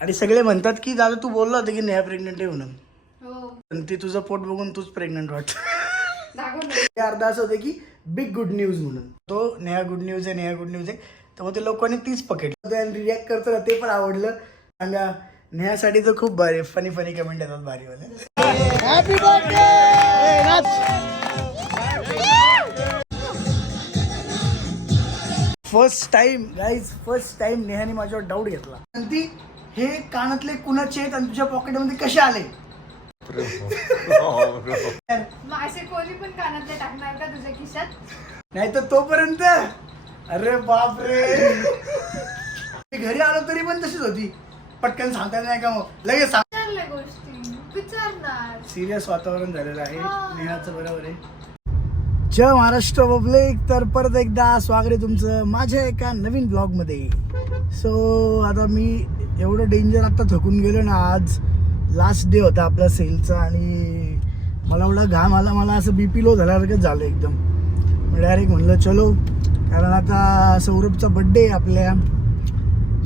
आणि सगळे म्हणतात की दादा तू बोलला होता की नेहा प्रेग्नेंट आहे म्हणून. हो. पण ती तुझं पोट बघून तूच प्रेग्नंट वाटत. ते अर्धा असं होतं की बिग गुड न्यूज म्हणून. तो नेहा गुड न्यूज आहे नेहा गुड न्यूज आहे. तर मग ते लोकांनी तीच पकडली. आणि रिॲक्ट करतो ना ते पण आवडलं. सांगा नेहासाठी तर खूप भारी फनी फनी कमेंट येतात भारीवाले. Happy first time guys first time नेहाने माझ्यावर डाऊट घेतला. आणि ती हे कानातले कुणाचे आहेत आणि तुझ्या पॉकेटमध्ये कसे आले? मग असे कोणी पण कानातले टाकणार का तुझ्या खिशात? नाही तर तोपर्यंत अरे बाप रे मी घरी आलो तरी पण तशीच होती. पटकन सांगता नाही का मग? लगेच सांग. विचारल्या गोष्टी विचारणार. सिरियस वातावरण झालेलं आहे. नेहाचं बरोबर आहे. जय महाराष्ट्र पब्लिक. तर परत एकदा स्वागत आहे तुमचं माझ्या एका नवीन ब्लॉगमध्ये. सो आता मी एवढं डेंजर आता थकून गेलो ना आज. लास्ट डे होता आपला सेलचा आणि मला एवढा घाम आला मला असं बी पी लो झाल्यासारखंच झालं एकदम. मी डायरेक्ट म्हणलं चलो. कारण आता सौरभचा बड्डे आहे आपल्या.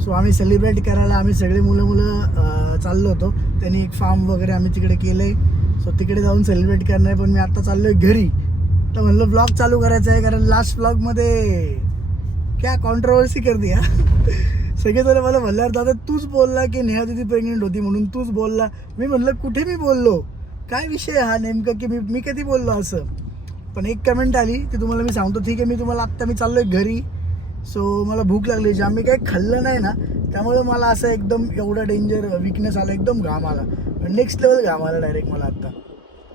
सो आम्ही सेलिब्रेट करायला आम्ही सगळे मुलं मुलं चाललो होतो. त्यांनी एक फार्म वगैरे आम्ही तिकडे केलं आहे सो तिकडे जाऊन सेलिब्रेट करणार पण मी आत्ता चाललो आहे घरी. तर म्हणलं ब्लॉग चालू करायचा आहे कारण लास्ट ब्लॉगमध्ये क्या कॉन्ट्रोवर्सी कर दिया सगळे जण मला म्हणल्यावर दादा तूच बोलला की नेहा दिदी प्रेग्नेंट होती म्हणून तूच बोलला. मी म्हणलं कुठे मी बोललो? काय विषय हा नेमका की मी मी कधी बोललो असं? पण एक कमेंट आली ती तुम्हाला मी सांगतो ठीक आहे मी तुम्हाला आत्ता मी चाललो आहे घरी सो मला भूक लागली जे मी काही खाल्लं नाही ना त्यामुळे मला असं एकदम एवढं डेंजर विकनेस आला एकदम घाम आला. नेक्स्ट लेवल घाम आला डायरेक्ट मला आत्ता.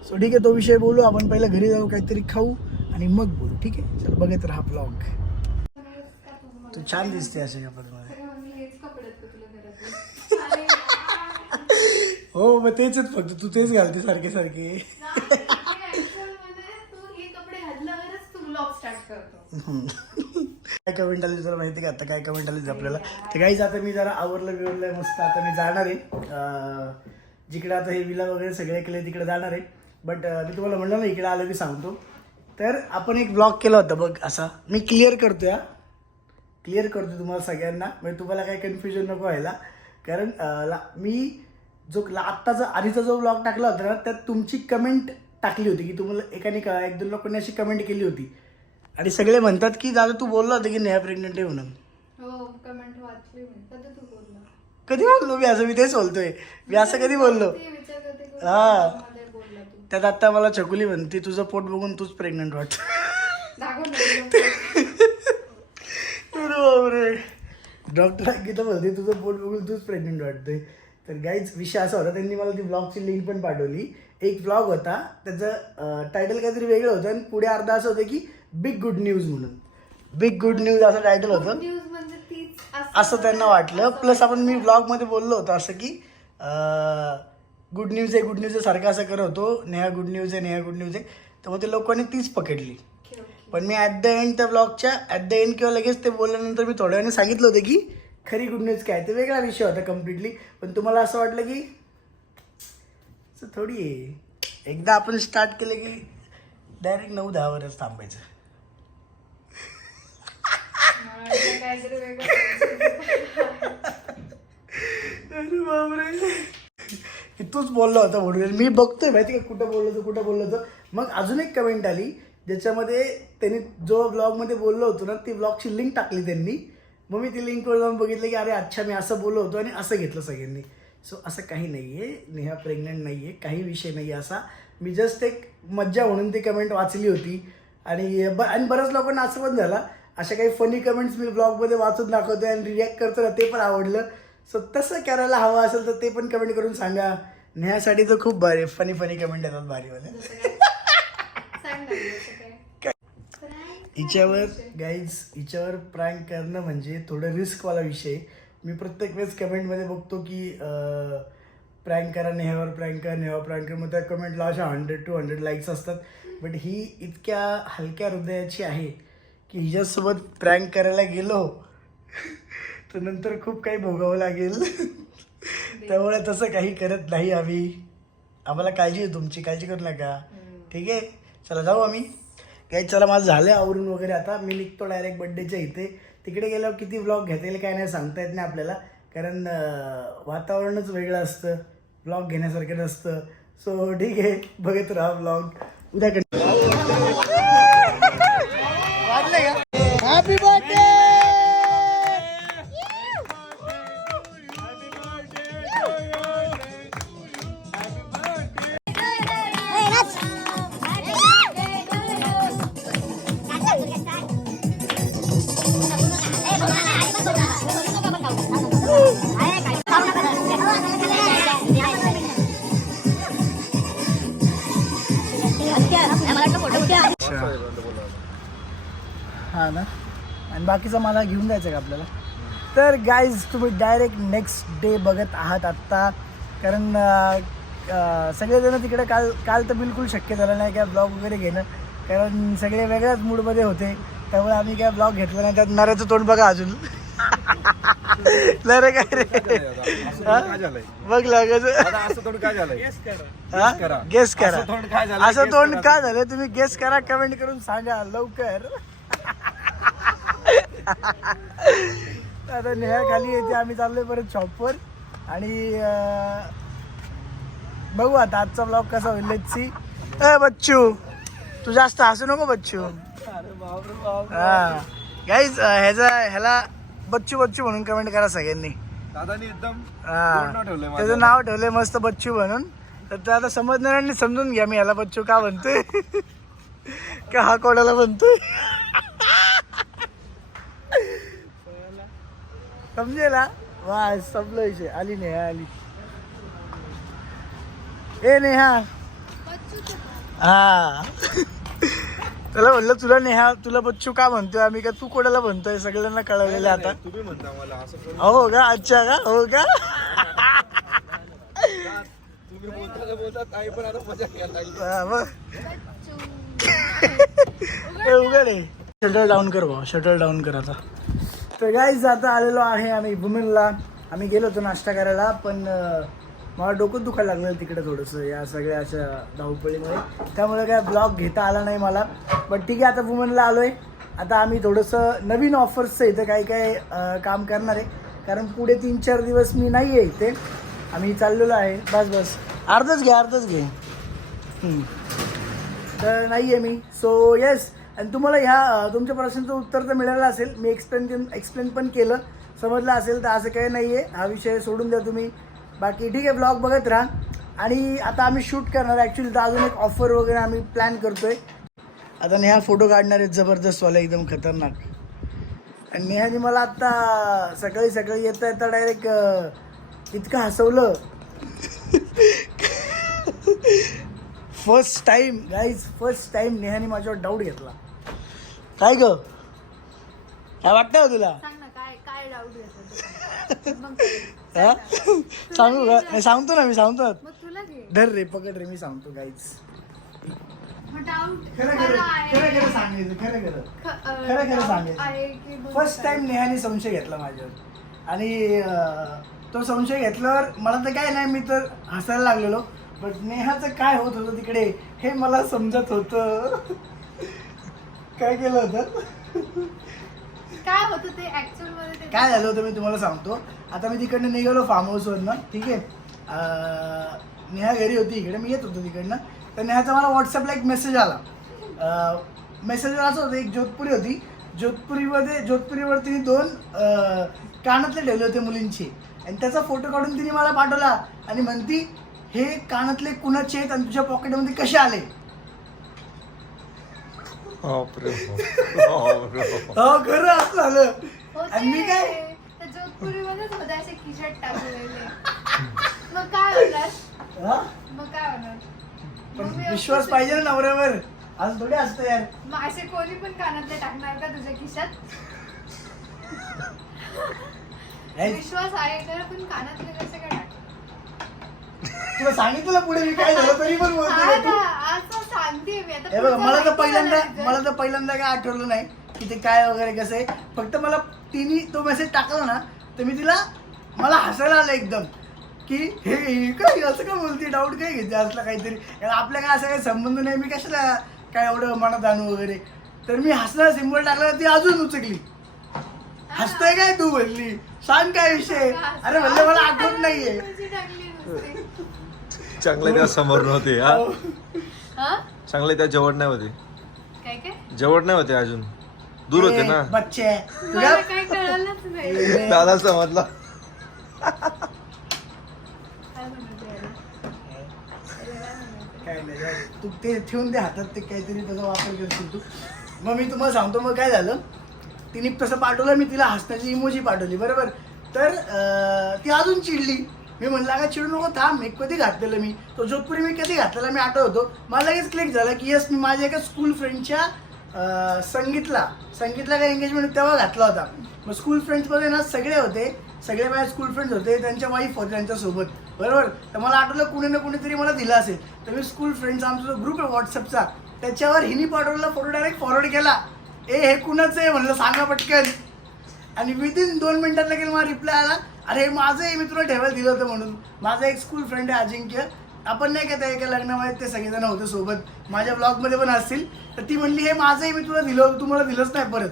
सो ठीक आहे तो विषय बोलू. आपण पहिलं घरी जाऊ काहीतरी खाऊ आणि मग बोलू. ठीक आहे? चल बघत राहा ब्लॉग तू छान दिसते अशा कपड्यामध्ये. हो मग तेच फक्त. तू तेच घालते सारखे सारखे. काय कमेंट आली तुला माहिती का? आता काय कमेंट आली आपल्याला? तर काहीच आता मी जरा आवरलं बिवरलंय मस्त. आता मी जाणार आहे. जिकडे आता हे विला वगैरे सगळे केले तिकडे जाणार आहे. बट मी तुम्हाला म्हणलं ना इकडे आलं की सांगतो. तर आपण एक ब्लॉग केला होता बघ असा. मी क्लिअर करतोय क्लिअर करतो तुम्हाला सगळ्यांना. म्हणजे तुम्हाला काही कन्फ्युजन नको व्हायला. कारण मी जो ला- आत्ताचा आधीचा जो ब्लॉग टाकला होता ना त्यात तुमची कमेंट टाकली होती की तुम्हाला एकाने का एक दोन लोकांनी अशी कमेंट केली होती. आणि सगळे म्हणतात की दादा तू बोलला होता की नेहा प्रेग्नेंट आहे म्हणून. हो कधी बोलला? मी असं मी तेच बोलतोय. मी असं कधी बोललो करते हा. त्यात आता मला छकुली म्हणते तुझं पोट बघून तूच प्रेग्नंट वाटत तुला. डॉक्टर अंकिता बोलते तुझं पोट बघून तूच प्रेग्नंट वाटतंय. तर गाईच विषय असा होता त्यांनी मला ती ब्लॉगची लिंक पण पाठवली. एक ब्लॉग होता त्याचं टायटल काहीतरी वेगळं होतं आणि पुढे अर्धा असं होतं की बिग गुड न्यूज म्हणून. बिग गुड न्यूज असं टायटल होतं. म्हणजे असं त्यांना वाटलं. प्लस आपण मी ब्लॉगमध्ये बोललो होतो असं की गुड न्यूज आहे गुड न्यूज आहे सारखं असं करत होतो. नेहा गुड न्यूज आहे नेहा गुड न्यूज आहे. तर मग ते लोकांनी तीच पकडली. पण मी ॲट द एंड त्या ब्लॉगच्या ॲट द एंड किंवा लगेच ते बोलल्यानंतर मी थोड्या वेळाने सांगितलं होतं की खरी गुड न्यूज काय? ते वेगळा विषय होता कम्प्लिटली पण तुम्हाला असं वाटलं की थोडी आहे. एकदा आपण स्टार्ट केलं की डायरेक्ट नऊ दहा वरच थांबायचं मला वाटलं काहीतरी वेगळं अरे बापरे की तूच बोलला होता म्हणून. म्हणजे मी बघतोय माहिती का? कुठं बोललो होतो कुठं बोललो होतो. मग अजून एक कमेंट आली ज्याच्यामध्ये त्यांनी जो ब्लॉगमध्ये बोललो होतो ना ती ब्लॉगची लिंक टाकली त्यांनी. मग मी ती लिंकवर जाऊन बघितलं की अरे अच्छा मी असं बोललो होतो आणि असं घेतलं सगळ्यांनी. सो असं काही नाही आहे नेहा प्रेग्नंट नाही आहे काही विषय नाही आहे असा. मी जस्ट एक मज्जा म्हणून ती कमेंट वाचली होती. आणि ब आणि बऱ्याच लोकांना असं पण झालं. अशा काही फनी कमेंट्स मी ब्लॉगमध्ये वाचून दाखवतो आणि रिॲक्ट करतो ना ते पण आवडलं. सो तसं करायला हवं असेल तर ते पण कमेंट करून सांगा. नेहासाठी तर खूप भारी फनी फनी कमेंट येतात भारीवाले. हिच्यावर. गाईज हिच्यावर प्रँक करणं म्हणजे थोडं रिस्कवाला विषय मी प्रत्येक वेळेस कमेंटमध्ये बघतो की प्रँक करा नेहावर प्रँक करा नेहा प्रँक करा. मग त्या कमेंटला अशा हंड्रेड टू हंड्रेड लाईक्स असतात. बट ही इतक्या हलक्या हृदयाची आहे की हिच्यासोबत प्रँक करायला गेलो तर नंतर खूप काही भोगावं लागेल. त्यामुळे तसं काही करत नाही आम्ही. आम्हाला काळजी आहे तुमची काळजी करू नका. ठीक आहे? चला जाऊ आम्ही. काही चला माझं झालं आवरून वगैरे आता. मी निघतो डायरेक्ट बड्डेच्या इथे. तिकडे गेल्यावर किती ब्लॉग घेता येईल काय नाही सांगता येत नाही आपल्याला. कारण वातावरणच वेगळं असतं. ब्लॉग घेण्यासारखं नसतं. सो ठीक आहे. बघत राहा ब्लॉग उद्या बाकीचं मला घेऊन जायचं का आपल्याला? तर गाईज तुम्ही डायरेक्ट नेक्स्ट डे बघत आहात आत्ता. कारण सगळेजण तिकडे काल काल तर बिलकुल शक्य झालं नाही काय ब्लॉग वगैरे घेणं. कारण सगळे वेगळ्याच मूडमध्ये होते. त्यामुळे आम्ही काय ब्लॉग घेतला नाही. त्यात नऱ्याचं तोंड बघा अजून. नरे काय रे? हा? बघ लागायचं असं थोडं काय झालंय? करा. गेस करा. असं तोंड काय झालं? असं Guess तोंड करा. का झालं तुम्ही गेस करा कमेंट करून सांगा. लवकर. आता नेहा खाली येते आम्ही चाललोय परत शॉपवर आणि बघू आता आजचा ब्लॉग कसा होईल. सी ए बच्चू तू जास्त हसू नको बच्चू. हा. गाईज ह्याचा ह्याला बच्चू बच्चू म्हणून कमेंट करा सगळ्यांनी. दादानी एकदम हा. त्याचं नाव ठेवलंय मस्त बच्चू म्हणून. तर ते आता समजणाऱ्यांनी समजून घ्या मी याला बच्चू का म्हणतोय. का हा कोणाला म्हणतोय? समजेला? वा संपलं विषय. आली नेहा आली. ए नेहा. हा. त्याला म्हणलं तुला नेहा तुला बच्चू का म्हणतोय? आम्ही का तू कोणाला म्हणतोय? सगळ्यांना कळलेलं आता. तुम्ही म्हणता मला असं हो का? अच्छा का? हो का? तुम्ही बोलता बोलतात आई पण आता मजा घ्यायला लागली. हा, मग ए, उघड आहे शटल डाऊन कर भाऊ शटल डाऊन कर आता. तर गाईज आता आलेलो आहे आम्ही वुमेनला आम्ही गेलो होतो नाश्ता करायला पण मला डोकं दुखायला लागलं तिकडे थोडंसं या सगळ्या अशा धावपळीमुळे. त्यामुळे काय ब्लॉग घेता आला नाही मला. पण ठीक आहे आता वुमेनला आलो आहे आता आम्ही थोडंसं नवीन ऑफर्सचं इथं काही काही काम करणार आहे. कारण पुढे तीन चार दिवस मी नाही आहे इथे. आम्ही चाललेलो आहे. बस बस. अर्धच घे अर्धच घे. तर नाही आहे मी. सो येस आणि तुम्हाला ह्या तुमच्या प्रश्नाचं उत्तर तर मिळालं असेल. मी एक्सप्लेन एक्सप्लेन पण केलं. समजलं असेल तर असं काही नाही आहे हा विषय सोडून द्या तुम्ही. बाकी ठीक आहे ब्लॉग बघत राहा. आणि आता आम्ही शूट करणार. ॲक्च्युली तर अजून एक ऑफर वगैरे आम्ही प्लॅन करतोय. आता नेहा फोटो काढणार आहेत जबरदस्तवाला एकदम खतरनाक. आणि नेहाने मला आत्ता सकाळी सकाळी येता येता डायरेक्ट इतकं हसवलं. First time guys first time नेहाने माझ्यावर डाऊट घेतला. काय ग? काय वाटतं का तुला? सांग ना काय काय डाऊट घेतो मग हा? सांगू का? नाही, सांगतो ना मी सांगतो. ना. मग तुला घे. धर रे पकड रे मी सांगतो मग डाऊट खरं खरं खरं खरं सांगायचं खरं खरं. खरं खरं सांगायचं. आहे की बोलत फर्स्ट? टाइम नेहाने संशय घेतला माझ्यावर. आणि अं, तो संशय घेतल्यावर मला तर काय नाही मी तर हसायला लागलेलो. बट नेहाचं काय होत होतं तिकडे हे मला समजत होतं. काय केलं होतं? काय होतं ते ऍक्च्युअलमध्ये ते काय झालं होतं मी तुम्हाला सांगतो. आता मी तिकडनं निघालो फार्म हाऊसवरनं ठीक आहे? अं, नेहा घरी होती इकडे मी येत होतो तिकडनं. तर नेहाचा मला व्हॉट्सअपला एक मेसेज आला. मेसेज असं होतं एक जोधपुरी होती. जोधपुरीमध्ये जोधपुरीवर तिने दोन अं, कानातले ठेवले होते मुलींचे. आणि त्याचा फोटो काढून तिने मला पाठवला. आणि म्हणती हे कानातले कुणाचे आहेत आणि तुझ्या पॉकेटमध्ये कसे आले? बापरे. बापरे. हो खरं असं झालं. आणि मी काय? जोधपुरीमध्येच होते असे खिशात टाकलेले. मग काय होणार? हा? मग काय होणार? पण मग मी विश्वास असं- पाहिजे ना नवऱ्यावर. आज थोडी असतं यार. मग असे कोणी पण कानातले टाकणार का तुझ्या खिशात? नाही, विश्वास आहे तर पण कानातले कसे काय टाकणार? तुला सांगितलं पुढे मी काय झालं तरी पण बोलतोय हा तू. ना, असं सांगते मी आता हे बघा पुढचं मला तर माहिती पहिल्यांदा झालं मला तर पहिल्यांदा काय आठवलं नाही की ते काय वगैरे कसं आहे. फक्त मला तिने तो मेसेज टाकला ना तर मी तिला मला हसायला आलं एकदम. की हे हे काय? असं का बोलते डाऊट काय घेते असलं काहीतरी? कारण आपल्या काय असं काही संबंध नाही मी कशाला काय एवढं मनात आणू वगैरे? तर मी हसणार सिम्बल टाकला ती अजून उचकली. हसतोय काय तू? म्हणली. सांग काय विषय? अरे म्हणलं मला आठवत नाहीये. तुझी टाकली नुसती. चांगले त्या समोर नव्हते हा? हो. चांगले त्या जवळ नाही होते. काय काय? जवळ नाही होते अजून. दूर होते ए, ना? बच्चे. मला तुला काय कळालंच नाही. दादा समजला. काय म्हणत यार? अरे काय म्हणत? काय नाही जाऊ दे. तू ते ठेवून दे हातात ते काहीतरी त्याचा वापर करशील तू. मग मी तुम्हाला सांगतो मग काय झालं? तिने तसं पाठवलं मी तिला हसण्याची इमोजी पाठवली बरोबर? तर अं, ती अजून चिडली. मी म्हणला का चिडू नको थांब मी कधी घातलेलं मी? तो जोधपुरी मी कधी घातलेला? मी आठवतो मला लगेच क्लिक झालं की यस मी माझ्या एका स्कूल फ्रेंडच्या संगीतला संगीतला काय एंगेजमेंट तेव्हा घातला होता. मग स्कूल फ्रेंड्समध्ये ना सगळे होते सगळे माझे स्कूल फ्रेंड्स होते त्यांच्या वाईफ होते त्यांच्यासोबत. बरोबर? तर मला आठवलं कुणी ना कुणीतरी मला दिला असेल. तर मी स्कूल फ्रेंड्स आमचा जो ग्रुप आहे व्हॉट्सअपचा त्याच्यावर हिनी पाठवलेला फोटो डायरेक्ट फॉरवर्ड केला. ए हे कुणाचं आहे? म्हणलं सांगा पटकन. आणि विदिन दोन मिनिटात लगेल मला रिप्लाय आला. अरे हे माझं हे मी तुला ठेवायला दिलं होतं म्हणून. माझा एक स्कूल फ्रेंड आहे अजिंक्य. आपण नाही का त्या एका लग्नामध्ये ते सगळेजण होते सोबत. माझ्या ब्लॉगमध्ये पण असतील. तर ती म्हणली हे माझंही मी तुला दिलं होतं तू मला दिलंच नाही परत.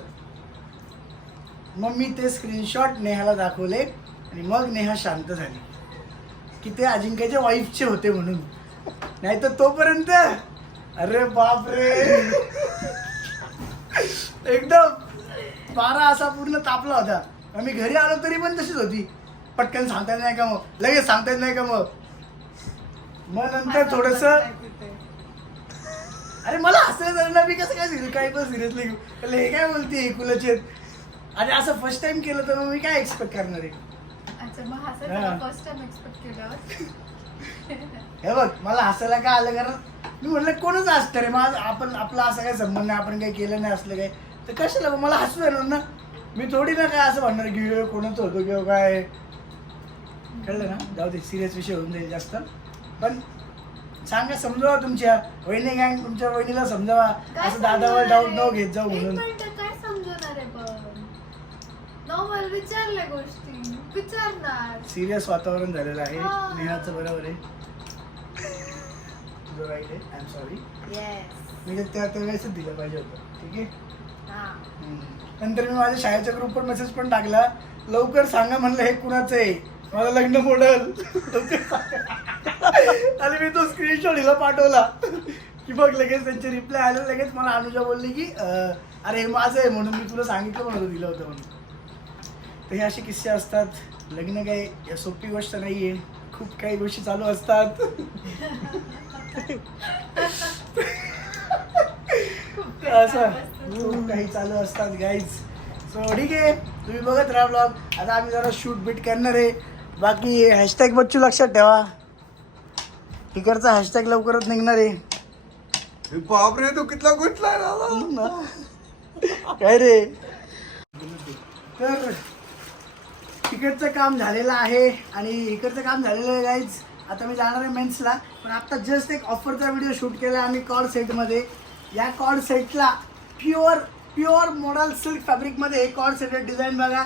मग मी ते स्क्रीनशॉट नेहाला दाखवले आणि मग नेहा शांत झाली. की ते अजिंक्यच्या वाईफचे होते म्हणून. नाही तर तोपर्यंत अरे बापरे. एकदम पारा असा पूर्ण तापला होता. आम्ही घरी आलो तरी पण तशीच होती. पटकन सांगता येत नाही का मग? लगेच सांगता येत नाही का मग? मग नंतर थोडस अरे मला हसायला झालं ना मी कसं काय सिरियस काही पण सिरियसली घेऊ? हे काय बोलते कुलचेत? आणि असं फर्स्ट टाइम केलं तर मग मी काय एक्सपेक्ट करणार आहे? अच्छा मग हा. हसायचं फर्स्ट टाइम एक्सपेक्ट केल्यावर हे बघ मला हसायला काय आलं कारण मी म्हटलं कोणच असतं रे? माझं आपण आपला असं काही संबंध नाही आपण काही केलं नाही असलं काय? तर कशाला? मग मला हसू येणार ना? मी थोडी ना काय असं म्हणणार की हे कोणाचं होतं किंवा काय? कळलं ना? जाऊ दे सिरियस विषय होऊन जाईल जास्त. पण सांगा समजावा तुमच्या. वहिनी गँग तुमच्या वहिनीला समजावा. काय असं दादावर समजवणार डाऊट आहे? न घेत जाऊ एक म्हणून मिनिट काय समजवणार आहे पण? नॉर्मल विचारल्या गोष्टी. विचारणार. सिरियस वातावरण झालेलं आहे. हा. नेहाचं बरोबर आहे. तुझं राईट आहे. आय एम सॉरी येस त्या त्यावेळेसच दिलं पाहिजे होतं. ठीक आहे? हा. नंतर मी माझ्या शाळेच्या ग्रुपवर मेसेज पण टाकला. लवकर सांगा म्हणलं हे कुणाचं आहे? मला लग्न मोडल. आणि मी तो स्क्रीनशॉट हिला पाठवला. की बघ लगेच त्यांचे रिप्लाय आले लगेच मला अनुजा बोलली की अरे हे माझं आहे म्हणून मी तुला सांगितलं म्हणून दिलं होतं म्हणून. तर हे असे किस्से असतात. लग्न काही या सोपी गोष्ट नाही आहे खूप काही गोष्टी चालू असतात. असं. खूप काही चालू असतात गाईज सो ठीक आहे. तुम्ही बघत राहा ब्लॉग आता आम्ही जरा शूट बीट करणार आहे. बाकी हॅशटॅग बच्चू लक्षात ठेवा. इकडचा हॅशटॅग लवकरच निघणार आहे. बापरे तू कितला गुंतलाय दादा? काय रे? तर तिकडचं काम झालेलं आहे आणि इकडचं काम झालेलं आहे गाईज आता मी जाणार आहे मेन्सला पण आता जस्ट एक ऑफरचा व्हिडिओ शूट केला आम्ही कॉड सेटमध्ये या कॉड सेटला प्युअर प्युअर मॉडल सिल्क फॅब्रिकमध्ये हे कॉड सेट डिझाईन बघा.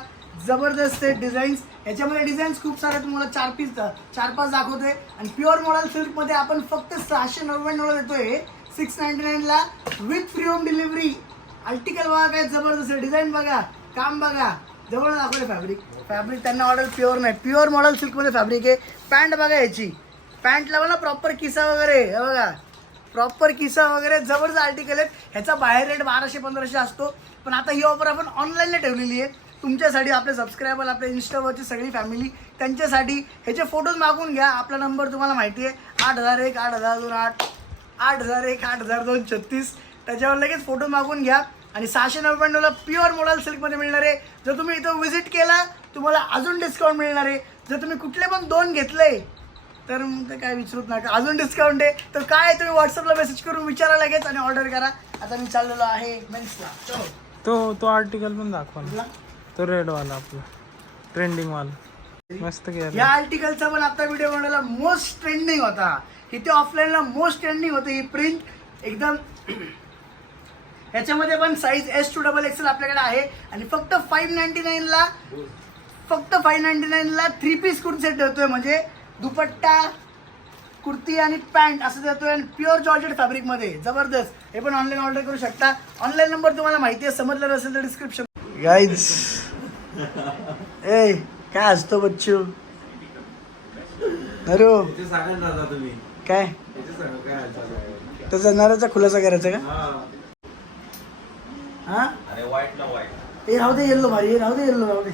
जबरदस्त डिझाईन्स याच्यामध्ये डिझाईन्स खूप सारे तुम्हाला चार पीस चार पाच दाखवतोय. आणि प्युअर मॉडल सिल्कमध्ये आपण फक्त सहाशे नव्याण्णवला देतोय. Six ninety नाईनला with free home delivery article बघा काय जबरदस्त डिझाईन बघा. काम बघा. जवळ दाखवले फॅब्रिक फॅब्रिक त्यांना ऑर्डर प्युअर नाही. प्युअर मॉडल सिल्कमध्ये फॅब्रिक आहे. पॅन्ट बघा याची. पॅन्टला बघा प्रॉपर किसा वगैरे. हे बघा. प्रॉपर किसा वगैरे. जबरदस्त आर्टिकल आहेत. ह्याचा बाहेर रेट बाराशे पंधराशे असतो. पण आता ही ऑफर आपण ऑनलाईनला ठेवलेली आहे. तुमच्यासाठी आपले सबस्क्रायबर आपल्या इंस्टावरची सगळी फॅमिली त्यांच्यासाठी ह्याचे फोटोज मागून घ्या. आपला नंबर तुम्हाला माहिती आहे. आठ हजार एक आठ हजार दोन आठ आठ हजार एक आठ हजार दोन छत्तीस. त्याच्यावर लगेच फोटो मागून घ्या. आणि सहाशे नव्याण्णवला प्युअर मॉडल सिल्कमध्ये मिळणार आहे. जर तुम्ही इथं व्हिजिट केला तुम्हाला अजून डिस्काउंट मिळणार आहे. जर तुम्ही कुठले पण दोन घेतले तर मग ते काय विचारूच नका. अजून डिस्काउंट आहे. तर काय तुम्ही व्हॉट्सअपला मेसेज करून विचारा लगेच आणि ऑर्डर करा. आता मी चाललेलो आहे मेन्सला तो तो आर्टिकल पण दाखवा? तो रेड वाला आपला. ट्रेंडिंग वाला. मस्त या केला आर्टिकलचा पण आता व्हिडिओ बनवला. मोस्ट ट्रेंडिंग होता. इथे ऑफलाईनला मोस्ट ट्रेंडिंग होते. ही प्रिंट एकदम याच्यामध्ये पण size S to double XL आपल्याकडे आहे. आणि फक्त फाईव्ह नाईन्टी नाईनला फक्त फाईव्ह नाईन्टी नाईनला थ्री पीस कुर्ती सेट देतोय. म्हणजे दुपट्टा कुर्ती आणि पॅन्ट असं देतोय. आणि प्युअर जॉर्जेट फॅब्रिकमध्ये जबरदस्त. हे पण ऑनलाईन ऑर्डर करू शकता. ऑनलाईन नंबर तुम्हाला माहिती आहे. समजलं नसेल तर डिस्क्रिप्शन गाईज ए काय असतो बच्चू? तुम्ही. काय? त्याचे काय नराचा खुलासा करायचा का? हा. हा? अरे वाईट ना वाईट ए राहू दे येल्लो भारी. राहू दे येल्लो राहू दे.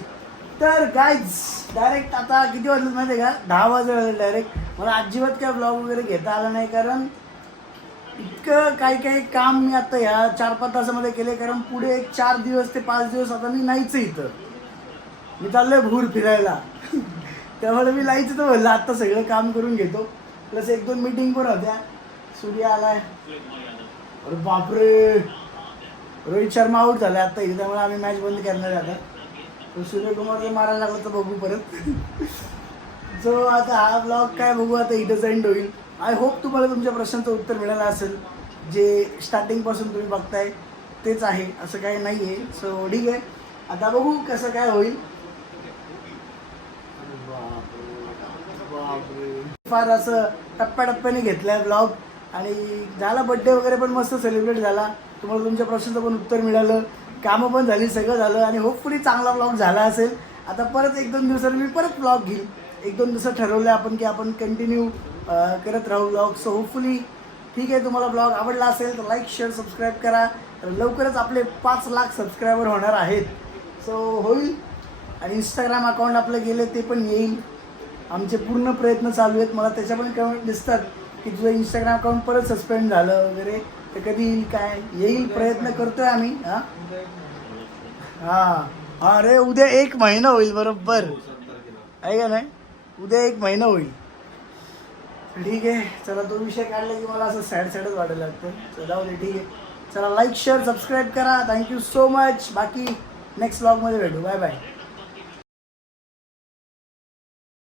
तर गाईज डायरेक्ट आता किती वाजले माहिती का? दहा वाजले डायरेक्ट मला अजिबात काय ब्लॉग वगैरे घेता आला नाही कारण इतकं काही काही काम मी आता ह्या चार पाच तासामध्ये केले कारण पुढे एक चार दिवस ते पाच दिवस आता मी नाहीच इथं. मी चाललोय भूर फिरायला. त्यामुळे मी लाईच तर म्हणलं आता सगळं काम करून घेतो. प्लस एक दोन मीटिंग पण होत्या. सूर्य आलाय. अरे बापरे. रोहित शर्मा आऊट झाला आता इथे त्यामुळे आम्ही मॅच बंद करणार आता. तो सूर्यकुमार जर मारायला लागला तर बघू परत. जो आता हा ब्लॉग काय बघू आता इथंच एंड होईल. आय होप तुम्हाला तुमच्या प्रश्नाचं उत्तर मिळालं असेल. जे स्टार्टिंगपासून तुम्ही बघताय तेच आहे. असं काही नाही आहे सो ठीक आहे. आता बघू कसं काय होईल. फार असं टप्प्याटप्प्याने घेतलाय ब्लॉग आणि झाला बड्डे वगैरे पण मस्त सेलिब्रेट झाला. तुम्हाला तुमच्या प्रश्नाचं पण उत्तर मिळालं. कामं पण झाली सगळं झालं. आणि होपफुली चांगला ब्लॉग झाला असेल. आता परत एक दोन दिवसांनी मी परत ब्लॉग घेईल. एक दोन दिवसात ठरवलं आपण की आपण कंटिन्यू करत राहू ब्लॉग सो होपफुली ठीक आहे तुम्हाला ब्लॉग आवडला असेल तर लाईक शेअर सबस्क्राईब करा. तर लवकरच आपले पाच लाख सबस्क्रायबर होणार आहेत. सो होईल. आणि इंस्टाग्राम अकाउंट आपलं गेलं ते पण येईल. आमचे पूर्ण प्रयत्न चालू आहेत. मला त्याच्या पण कमेंट दिसतात की तुझं इंस्टाग्राम अकाउंट परत सस्पेंड झालं वगैरे. तर कधी येईल काय? येईल प्रयत्न करतोय आम्ही. हां? हां. अरे उद्या एक महिना होईल बरोबर. आहे का नाही? उद्या एक महिना होईल. ठीक आहे. चला तो विषय काढला की मला असं सॅड सॅडच वाटायला लागतं. चला जाऊ दे ठीक आहे. चला लाईक शेअर सबस्क्राईब करा. थँक्यू सो मच बाकी नेक्स्ट ब्लॉगमध्ये भेटू. Bye bye